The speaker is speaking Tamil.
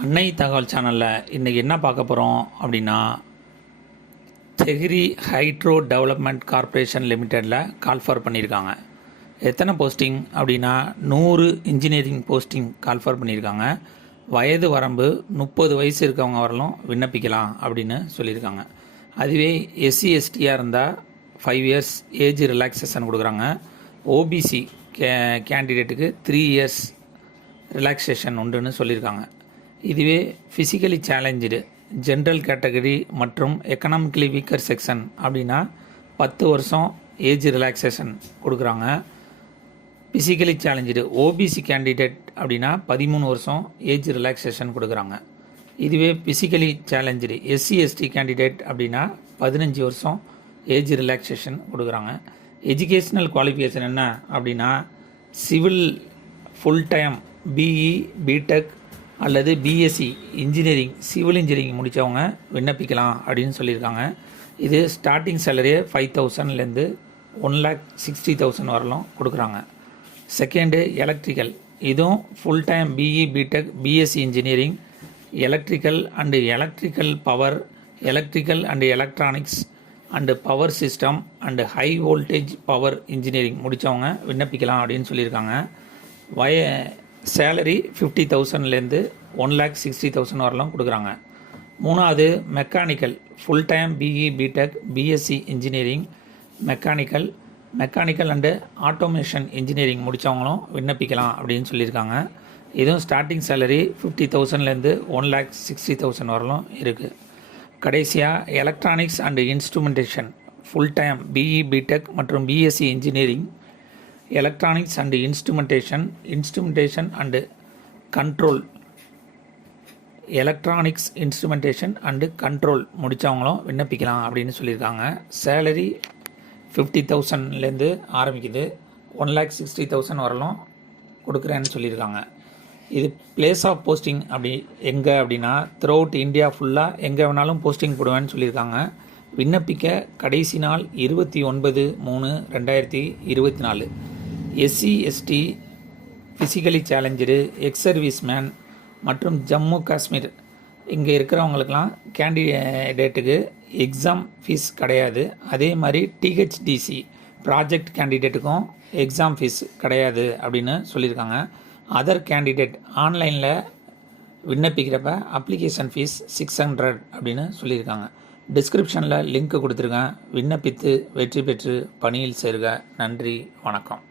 அன்னை தகவல் சேனலில் இன்றைக்கி என்ன பார்க்க போகிறோம் அப்படின்னா, தெஹ்ரி ஹைட்ரோ டெவலப்மெண்ட் கார்ப்பரேஷன் லிமிட்டெடில் கால்ஃபர் பண்ணியிருக்காங்க. எத்தனை போஸ்டிங் அப்படின்னா 100 இன்ஜினியரிங் போஸ்டிங் கால்ஃபர் பண்ணியிருக்காங்க. வயது வரம்பு 30 வயசு இருக்கவங்க வரலும் விண்ணப்பிக்கலாம் அப்படின்னு சொல்லியிருக்காங்க. அதுவே எஸ்சி எஸ்டியாக இருந்தால் 5 இயர்ஸ் ஏஜ் ரிலாக்ஸேஷன் கொடுக்குறாங்க. ஓபிசி கேண்டிடேட்டுக்கு 3 இயர்ஸ் ரிலாக்ஸேஷன் உண்டுன்னு சொல்லியிருக்காங்க. இதுவே ஃபிசிக்கலி சேலஞ்சு ஜென்ரல் கேட்டகரி மற்றும் எக்கனாமிக்கலி வீக்கர் செக்ஷன் அப்படின்னா 10 வருஷம் ஏஜ் ரிலாக்ஸேஷன் கொடுக்குறாங்க. ஃபிசிக்கலி சேலஞ்சு ஓபிசி கேண்டிடேட் அப்படின்னா 13 வருஷம் ஏஜ் ரிலாக்ஸேஷன் கொடுக்குறாங்க. இதுவே physically challenge SC ST candidate அப்படின்னா 15 வருஷம் ஏஜ் ரிலாக்ஸேஷன் கொடுக்குறாங்க. எஜுகேஷ்னல் குவாலிஃபிகேஷன் என்ன அப்படின்னா civil full time BE BTech அல்லது பிஎஸ்சி இன்ஜினியரிங் சிவில் இன்ஜினியரிங் முடித்தவங்க விண்ணப்பிக்கலாம் அப்படின்னு சொல்லியிருக்காங்க. இது ஸ்டார்டிங் சேலரியே 5,000லேருந்து 1,60,000 வரலும் கொடுக்குறாங்க. செகண்டு எலக்ட்ரிக்கல், இதுவும் full time BE BTech BSc engineering electrical and electrical power electrical and electronics and power system and high voltage power engineering முடித்தவங்க விண்ணப்பிக்கலாம் அப்படின்னு சொல்லியிருக்காங்க. சேலரி 50,000லேருந்து 1,60,000 வரலாம் கொடுக்குறாங்க. மூணாவது mechanical, full time BE BTech BSc engineering mechanical and automation engineering முடித்தவங்களும் விண்ணப்பிக்கலாம் அப்படின்னு சொல்லியிருக்காங்க. இதுவும் ஸ்டார்டிங் சேலரி 50,000லேருந்து 1,60,000 வரலும் இருக்குது. கடைசியாக electronics and instrumentation, full time BE BTech மற்றும் BSc engineering electronics and instrumentation and control electronics instrumentation and control முடித்தவங்களும் விண்ணப்பிக்கலாம் அப்படின்னு சொல்லியிருக்காங்க. சேலரி 50,000லேருந்து ஆரம்பிக்குது, 1,60,000 வரலும் கொடுக்குறேன்னு சொல்லியிருக்காங்க. இது பிளேஸ் ஆஃப் போஸ்டிங் எங்கே அப்படின்னா த்ரூ அவுட் இந்தியா ஃபுல்லாக எங்கே வேணாலும் போஸ்டிங் போடுவேன்னு சொல்லியிருக்காங்க. விண்ணப்பிக்க கடைசி நாள் 29/3/2024. SC ST physically challenge ex service man மற்றும் ஜம்மு காஷ்மீர் இங்கே இருக்கிறவங்களுக்கெல்லாம் கேண்டிடேட்டுக்கு எக்ஸாம் ஃபீஸ் கிடையாது. அதே மாதிரி டிஹெச்டிசி ப்ராஜெக்ட் கேண்டிடேட்டுக்கும் எக்ஸாம் ஃபீஸ் கிடையாது அப்படின்னு சொல்லியிருக்காங்க. அதர் கேண்டிடேட் ஆன்லைனில் விண்ணப்பிக்கிறப்ப அப்ளிகேஷன் ஃபீஸ் 600 அப்படின்னு சொல்லியிருக்காங்க. டிஸ்கிரிப்ஷனில் லிங்க் கொடுத்துருக்கேன். விண்ணப்பித்து வெற்றி பெற்று பணியில் சேருக. நன்றி, வணக்கம்.